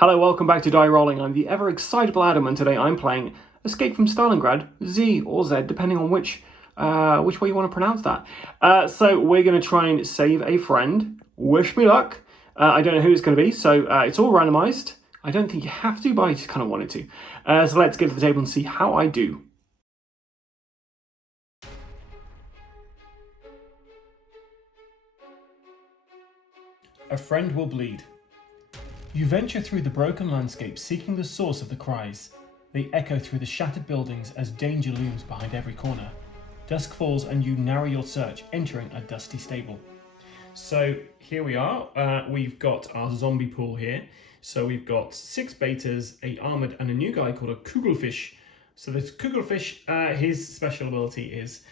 Hello, welcome back to Die Rollin. I'm the ever excitable Adam, and today I'm playing Escape from Stalingrad, Z or Z, depending on which way you want to pronounce that. So we're going to try and save a friend. Wish me luck. I don't know who it's going to be, so it's all randomized. I don't think you have to, but I just kind of wanted to. So let's get to the table and see how I do. A friend will bleed. You venture through the broken landscape, seeking the source of the cries. They echo through the shattered buildings as danger looms behind every corner. Dusk falls and you narrow your search, entering a dusty stable. So here we are. We've got our zombie pool here. So we've got 6 betas, a armored, and a new guy called a Kugelfish. So this Kugelfish, his special ability is,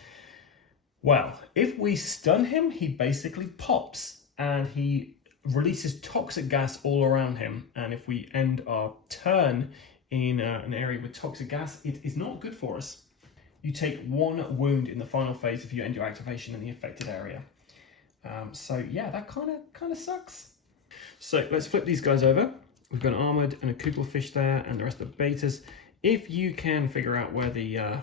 well, if we stun him, he basically pops and he releases toxic gas all around him, and if we end our turn in an area with toxic gas, it is not good for us. You take 1 wound in the final phase if you end your activation in the affected area. So yeah, that kind of sucks. So let's flip these guys over. We've got an armored and a Kugelfish there, and the rest of the betas. If you can figure out where the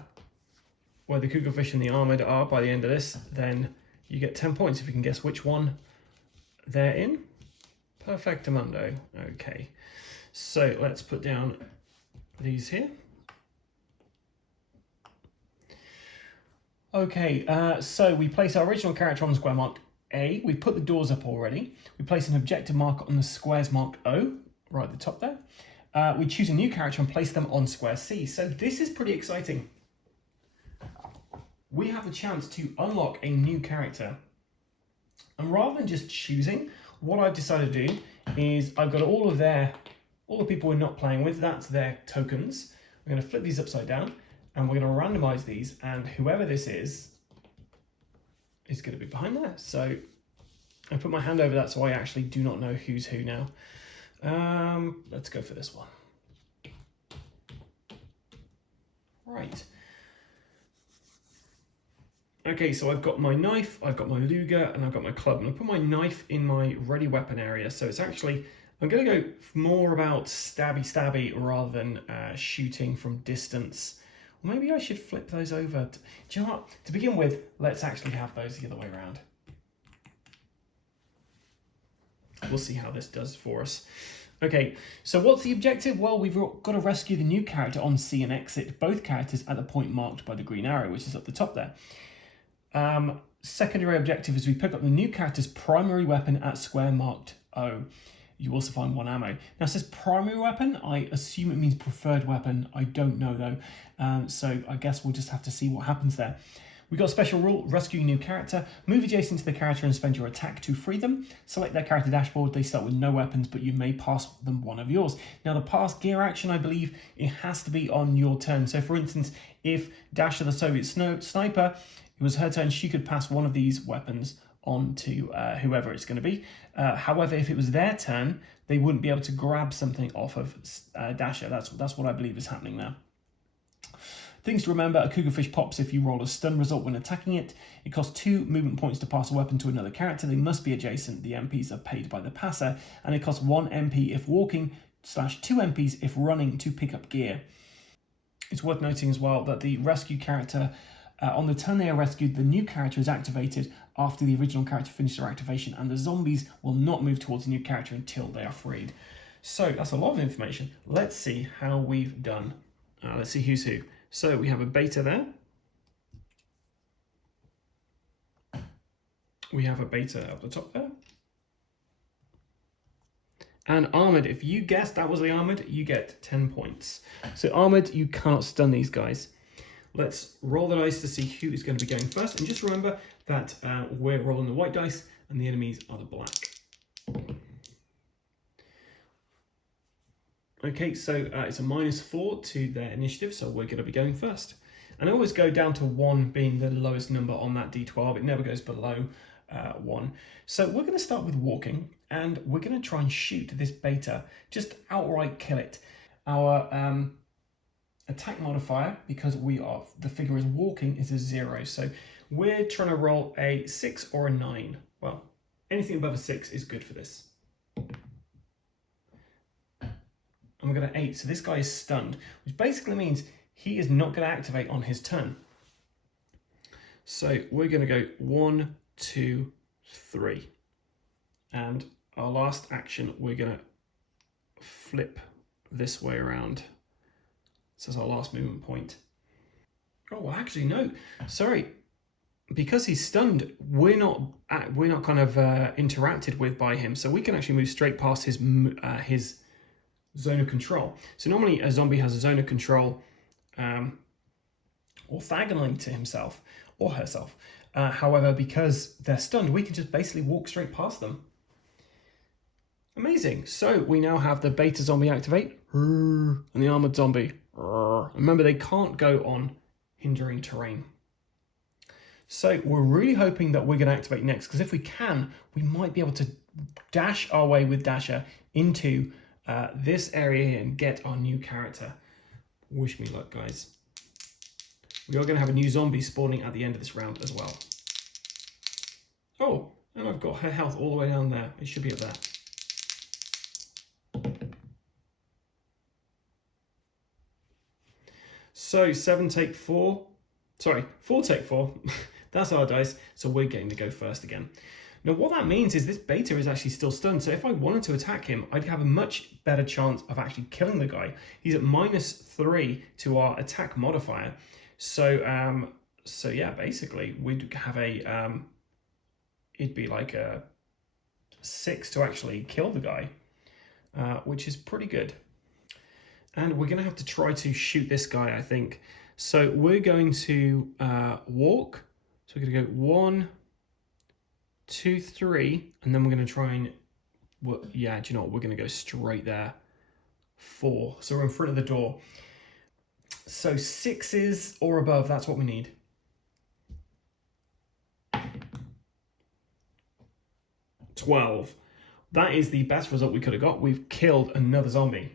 Kugelfish and the armored are by the end of this, then you get 10 points if you can guess which one they're in. Perfectamundo. Okay, so let's put down these here. Okay, so we place our original character on the square marked A. We put the doors up already. We place an objective marker on the squares marked O, right at the top there. We choose a new character and place them on square C. So this is pretty exciting. We have the chance to unlock a new character. And rather than just choosing, what I've decided to do is I've got all the people we're not playing with, that's their tokens. We're going to flip these upside down and we're going to randomize these, and whoever this is going to be behind there. So I put my hand over that so I actually do not know who's who now. Let's go for this one. Right. Okay, so I've got my knife, I've got my Luger, and I've got my club. And I put my knife in my ready weapon area. So it's actually, I'm going to go more about stabby rather than shooting from distance. Or maybe I should flip those over. Do you know what? To begin with, let's actually have those the other way around. We'll see how this does for us. Okay, so what's the objective? Well, we've got to rescue the new character on C and exit both characters at the point marked by the green arrow, which is up the top there. Secondary objective is we pick up the new character's primary weapon at square marked O. You also find 1 ammo. Now it says primary weapon. I assume it means preferred weapon. I don't know though. So I guess we'll just have to see what happens there. We've got a special rule, rescue new character. Move adjacent to the character and spend your attack to free them. Select their character dashboard. They start with no weapons, but you may pass them one of yours. Now the pass gear action, I believe, it has to be on your turn. So for instance, if Dasha, the Soviet sniper, it was her turn, she could pass one of these weapons on to whoever it's going to be. However, if it was their turn, they wouldn't be able to grab something off of Dasha. That's what I believe is happening there. Things to remember, a Kugelfish pops if you roll a stun result when attacking it. It costs 2 movement points to pass a weapon to another character. They must be adjacent. The MPs are paid by the passer. And it costs 1 MP if walking, /2 MPs if running to pick up gear. It's worth noting as well that the rescue character, on the turn they are rescued, the new character is activated after the original character finishes their activation, and the zombies will not move towards the new character until they are freed. So that's a lot of information. Let's see how we've done. Let's see who's who. So we have a beta there. We have a beta up the top there. And armored, if you guessed that was the armored, you get 10 points. So armored, you cannot stun these guys. Let's roll the dice to see who is going to be going first. And just remember that we're rolling the white dice and the enemies are the black. Okay, so it's a -4 to their initiative, so we're going to be going first. And I always go down to 1 being the lowest number on that D12. It never goes below 1. So we're going to start with walking, and we're going to try and shoot this beta. Just outright kill it. Our attack modifier, because the figure is walking, is a 0. So we're trying to roll a 6 or a 9. Well, anything above a 6 is good for this. and we're going to 8. So this guy is stunned, which basically means he is not going to activate on his turn. So we're going to go 1, 2, 3. And our last action, we're going to flip this way around. So that's our last movement point. Oh, well, actually, no. Sorry. Because he's stunned, we're not kind of interacted with by him. So we can actually move straight past his zone of control. So normally a zombie has a zone of control orthogonally to himself or herself. However, because they're stunned, we can just basically walk straight past them. Amazing. So we now have the beta zombie activate and the armored zombie. Remember, they can't go on hindering terrain. So we're really hoping that we're going to activate next, because if we can, we might be able to dash our way with Dasha into this area here and get our new character. Wish me luck, guys. We are going to have a new zombie spawning at the end of this round as well. Oh, and I've got her health all the way down there. It should be up there. So 7 take 4. Sorry, 4 take 4. That's our dice. So we're getting to go first again. Now what that means is this beta is actually still stunned. So if I wanted to attack him, I'd have a much better chance of actually killing the guy. He's at -3 to our attack modifier. So so yeah, basically we'd have a it'd be like a 6 to actually kill the guy, which is pretty good. And we're going to have to try to shoot this guy, I think. So we're going to walk. So we're going to go 1, 2, 3, and then we're going to try and, well, yeah, do you know what? We're going to go straight there. 4. So we're in front of the door. So 6s or above, that's what we need. $12. That is the best result we could have got. We've killed another zombie.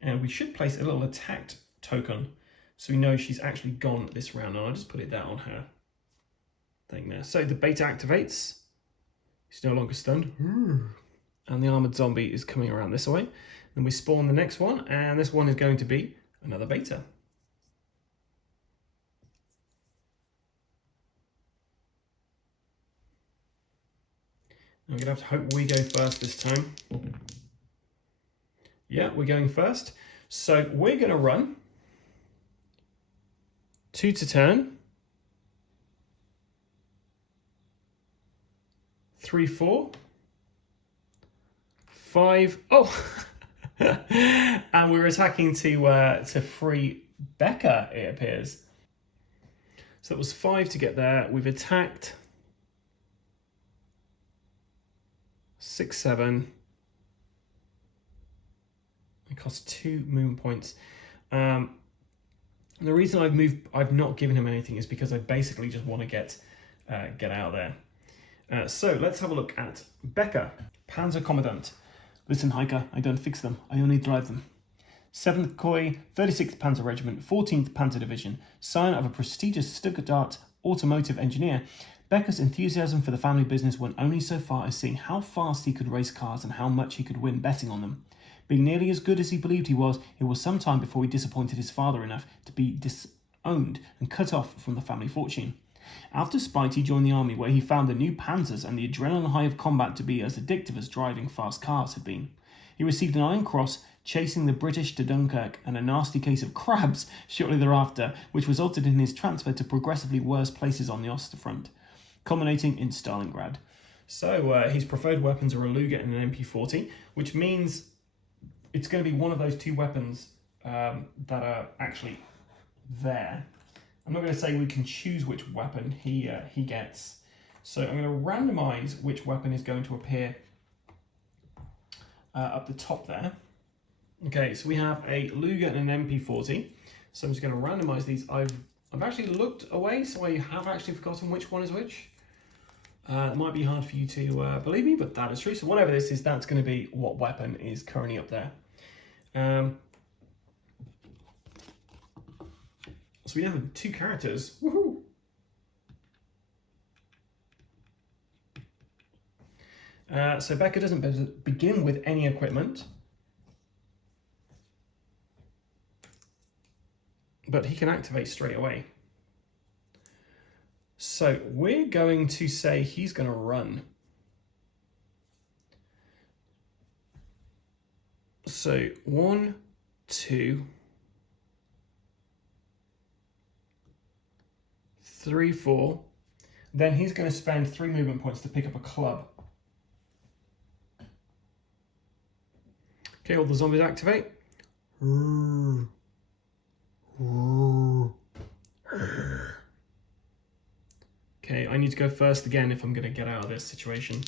And we should place a little attacked token so we know she's actually gone this round. And I'll just put it there on her thing there. So the beta activates. He's no longer stunned. And the armored zombie is coming around this way. Then we spawn the next one, and this one is going to be another beta. I'm going to have to hope we go first this time. Yeah, we're going first. So we're going to run 2 to turn, 3, 4, 5. Oh, and we're attacking to free Becca, it appears. So that was 5 to get there. We've attacked 6, 7. It costs 2 movement points. And the reason I've not given him anything is because I basically just want to get out of there. So let's have a look at Becca. Panzer Commandant. Listen, Hiker, I don't fix them. I only drive them. 7th Koi, 36th Panzer Regiment, 14th Panzer Division. Scion of a prestigious Stuttgart automotive engineer, Becca's enthusiasm for the family business went only so far as seeing how fast he could race cars and how much he could win betting on them. Being nearly as good as he believed he was, it was some time before he disappointed his father enough to be disowned and cut off from the family fortune. After Spite, he joined the army, where he found the new panzers and the adrenaline high of combat to be as addictive as driving fast cars had been. He received an Iron Cross, chasing the British to Dunkirk, and a nasty case of crabs shortly thereafter, which resulted in his transfer to progressively worse places on the Ostfront, culminating in Stalingrad. So his preferred weapons are a Luger and an MP40, which means it's going to be one of those 2 weapons that are actually there. I'm not going to say we can choose which weapon he gets. So I'm going to randomize which weapon is going to appear up the top there. Okay, so we have a Luger and an MP40. So I'm just going to randomize these. I've actually looked away, so I have actually forgotten which one is which. It might be hard for you to believe me, but that is true. So whatever this is, that's going to be what weapon is currently up there. So we have 2 characters. Woohoo! So Becca doesn't begin with any equipment, but he can activate straight away. So we're going to say he's going to run. So 1, 2, 3, 4. Then he's going to spend 3 movement points to pick up a club. Okay, all the zombies activate. Okay, I need to go first again if I'm going to get out of this situation.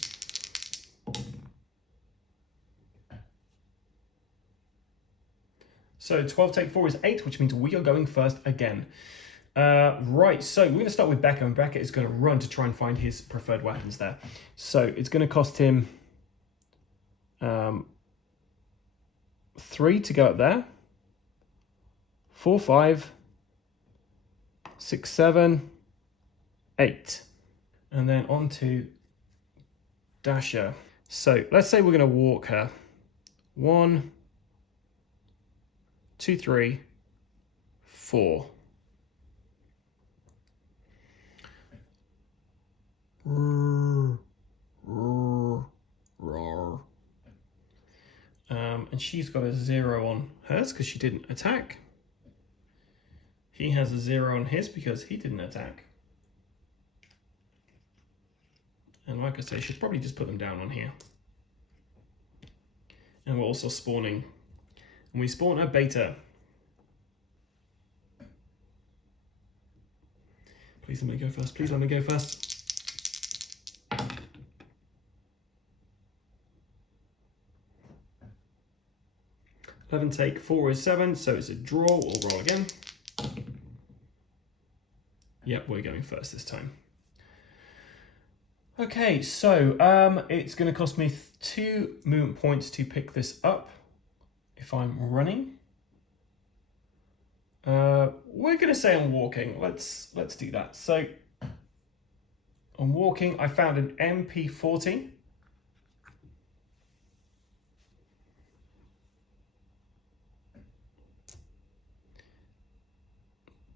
So 12 take 4 is 8, which means we are going first again. Right, so we're going to start with Becca, and Becca is going to run to try and find his preferred weapons there. So it's going to cost him 3 to go up there. 4, 5, 6, 7, 8. And then on to Dasha. So let's say we're going to walk her. 1, 2, 3, 4. And she's got a 0 on hers because she didn't attack. He has a 0 on his because he didn't attack. And like I say, should probably just put them down on here. And we're also spawning. And we spawn a beta. Please let me go first. Please let me go first. Eleven take 4 is 7, so it's a draw. We'll roll again. Yep, we're going first this time. Okay, so it's going to cost me 2 movement points to pick this up if I'm running. We're going to say I'm walking. Let's do that. So I'm walking. I found an MP40.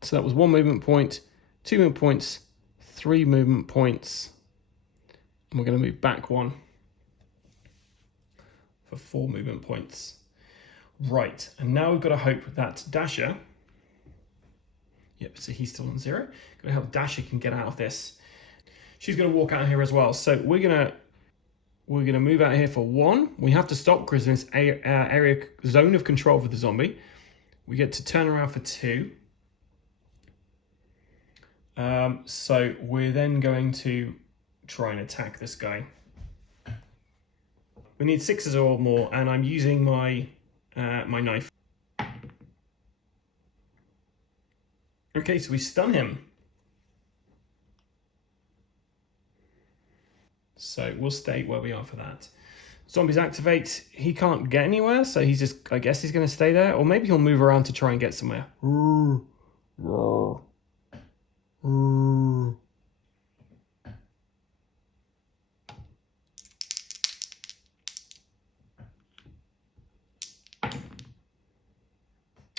So that was 1 movement point, 2 movement points, 3 movement points. And we're going to move back 1 for 4 movement points. Right, and now we've got to hope that Dasha, yep, so he's still on 0. Got to hope Dasha can get out of this. She's going to walk out here as well. So we're gonna move out here for 1. We have to stop because in this area zone of control for the zombie. We get to turn around for 2. So we're then going to try and attack this guy. We need 6s or more, and I'm using my my knife. Okay, so we stun him. So we'll stay where we are for that. Zombies activate. He can't get anywhere, so he's just, I guess he's going to stay there, or maybe he'll move around to try and get somewhere.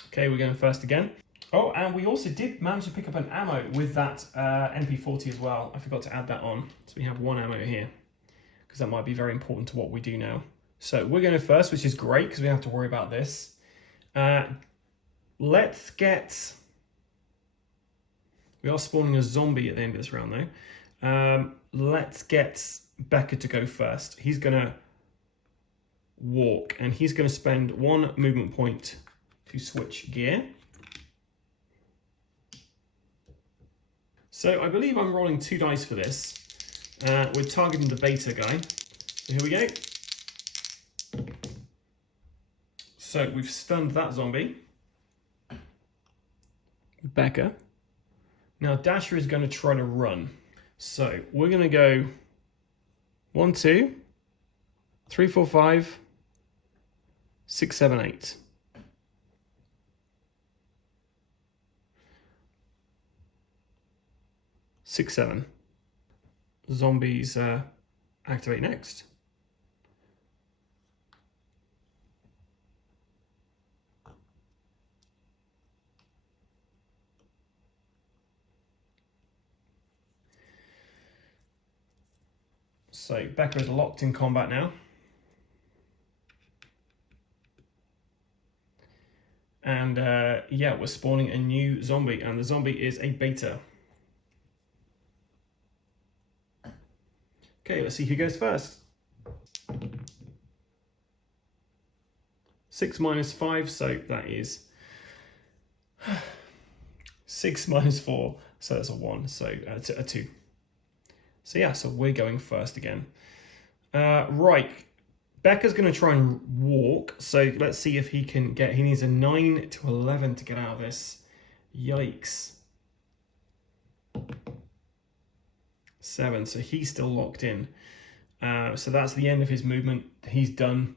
Okay, we're going first again. Oh, and we also did manage to pick up an ammo with that MP40 as well. I forgot to add that on. So we have 1 ammo here, because that might be very important to what we do now. So we're going first, which is great, because we don't have to worry about this. Let's get... We are spawning a zombie at the end of this round, though. Let's get Becca to go first. He's going to walk, and he's going to spend 1 movement point to switch gear. So I believe I'm rolling 2 dice for this. We're targeting the beta guy. So here we go. So we've stunned that zombie. Becca. Now Dasha is going to try to run. So we're going to go 1, 2, 3, 4, 5, 6, 7, 8. Six, 7. Zombies activate next. So Becca is locked in combat now. And yeah, we're spawning a new zombie, and the zombie is a beta. Okay, let's see who goes first. 6 minus 5, so that is 6 minus 4, so that's a 1, so a 2. So yeah, so we're going first again. Right, Becca's going to try and walk, so let's see if he can get, he needs a 9 to 11 to get out of this. Yikes. 7, so he's still locked in. So that's the end of his movement. He's done.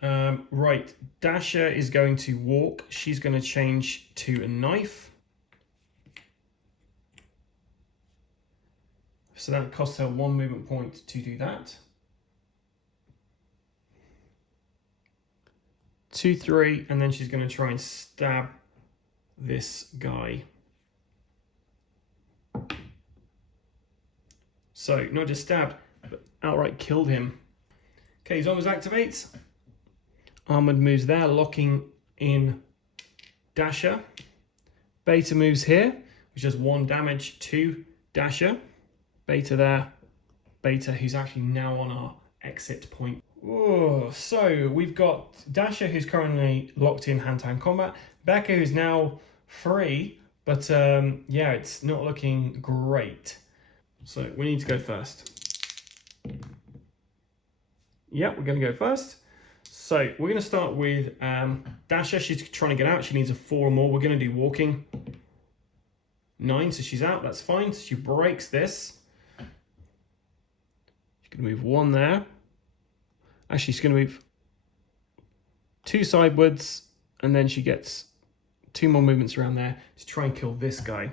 Right, Dasha is going to walk. She's going to change to a knife. So that costs her 1 movement point to do that. 2, 3, and then she's going to try and stab this guy. So not just stabbed, but outright killed him. Okay, zombies activates. Armored moves there, locking in Dasha. Beta moves here, which does 1 damage to Dasha. Beta there. Beta, who's actually now on our exit point. Oh, so we've got Dasha, who's currently locked in hand-to-hand combat. Becca, who's now free, but yeah, it's not looking great. So we need to go first. Yeah, we're going to go first. So we're going to start with Dasha. She's trying to get out. She needs a 4 or more. We're going to do walking. 9, so she's out. That's fine. So she breaks this. She's going to move 1 there. Actually, she's going to move 2 sidewards, and then she gets 2 more movements around there to try and kill this guy.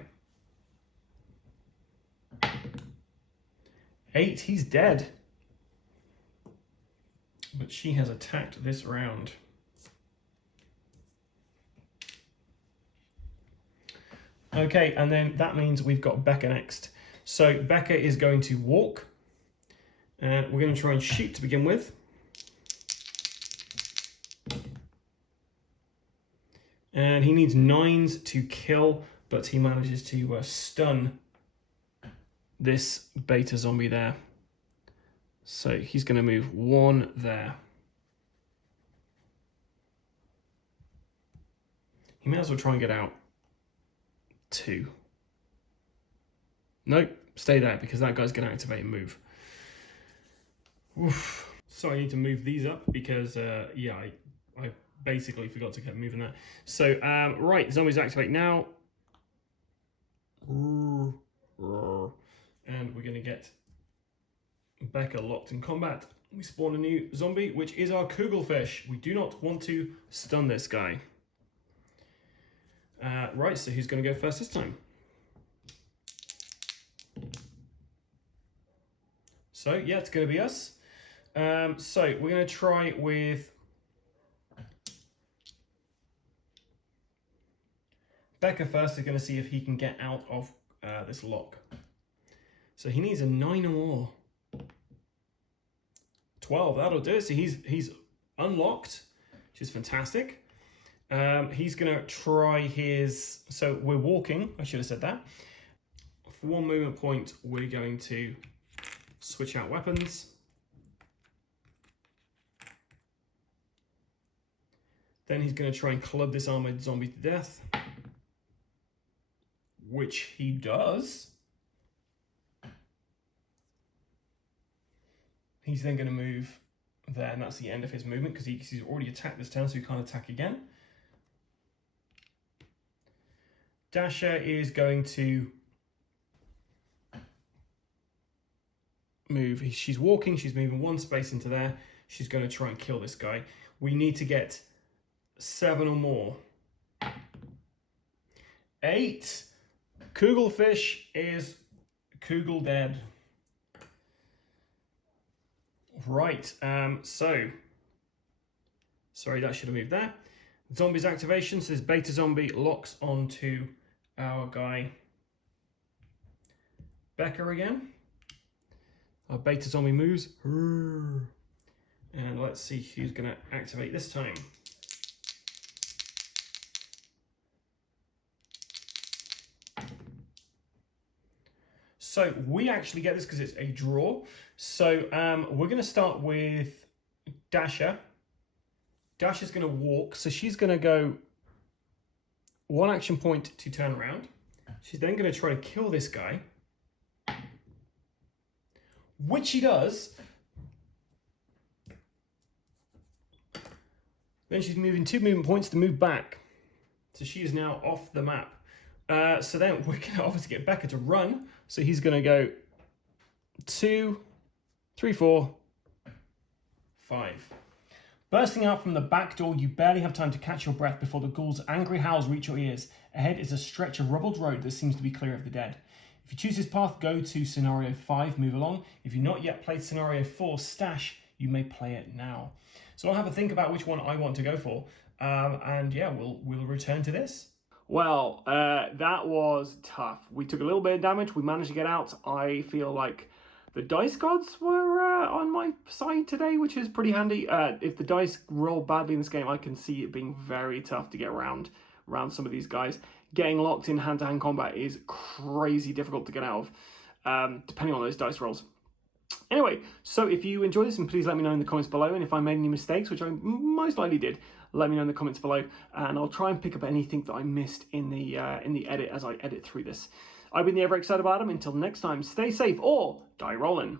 8, he's dead. But she has attacked this round. Okay, and then that means we've got Becca next. So Becca is going to walk. And we're going to try and shoot to begin with. And he needs 9s to kill, but he manages to stun this beta zombie there. So he's going to move 1 there. He may as well try and get out. 2. Nope, stay there because that guy's going to activate and move. Oof. So I need to move these up because, yeah, I basically forgot to get moving that. So, right, zombies activate now. And we're going to get Becca locked in combat. We spawn a new zombie, which is our Kugelfish. We do not want to stun this guy. Right, so who's going to go first this time? So, yeah, it's going to be us. So, we're going to try with Becca first. Is going to see if he can get out of this lock. So, he needs a 9 or more. 12, that'll do it. So he's unlocked, which is fantastic. He's going to try his... So we're walking, I should have said that. For 1 movement point, we're going to switch out weapons. Then he's going to try and club this armored zombie to death. Which he does. He's then going to move there, and that's the end of his movement because he's already attacked this turn, so he can't attack again. Dasha is going to move. She's walking, she's moving 1 space into there. She's going to try and kill this guy. We need to get 7 or more. 8. Kugelfish is Kugel dead. Right, so, sorry, that should have moved there. Zombies activation, so this beta zombie locks onto our guy Becca again. Our beta zombie moves. And let's see who's going to activate this time. So we actually get this because it's a draw. So we're going to start with Dasha. Dasha's going to walk. So she's going to go 1 action point to turn around. She's then going to try to kill this guy, which she does. Then she's moving 2 movement points to move back. So she is now off the map. So then we're going to obviously get Becca to run. So he's going to go 2, 3, 4, 5. Bursting out from the back door, you barely have time to catch your breath before the ghouls' angry howls reach your ears. Ahead is a stretch of rubbled road that seems to be clear of the dead. If you choose this path, go to Scenario 5, move along. If you've not yet played Scenario 4, Stash, you may play it now. So I'll have a think about which one I want to go for. And yeah, we'll return to this. Well, that was tough. We took a little bit of damage. We managed to get out. I feel like the dice gods were on my side today, which is pretty handy. If the dice roll badly in this game, I can see it being very tough to get around some of these guys. Getting locked in hand-to-hand combat is crazy difficult to get out of, depending on those dice rolls. Anyway, so if you enjoyed this, and please let me know in the comments below, and if I made any mistakes, which I most likely did, let me know in the comments below, and I'll try and pick up anything that I missed in the edit as I edit through this. I've been the ever excited Adam. Until next time, stay safe or die rolling.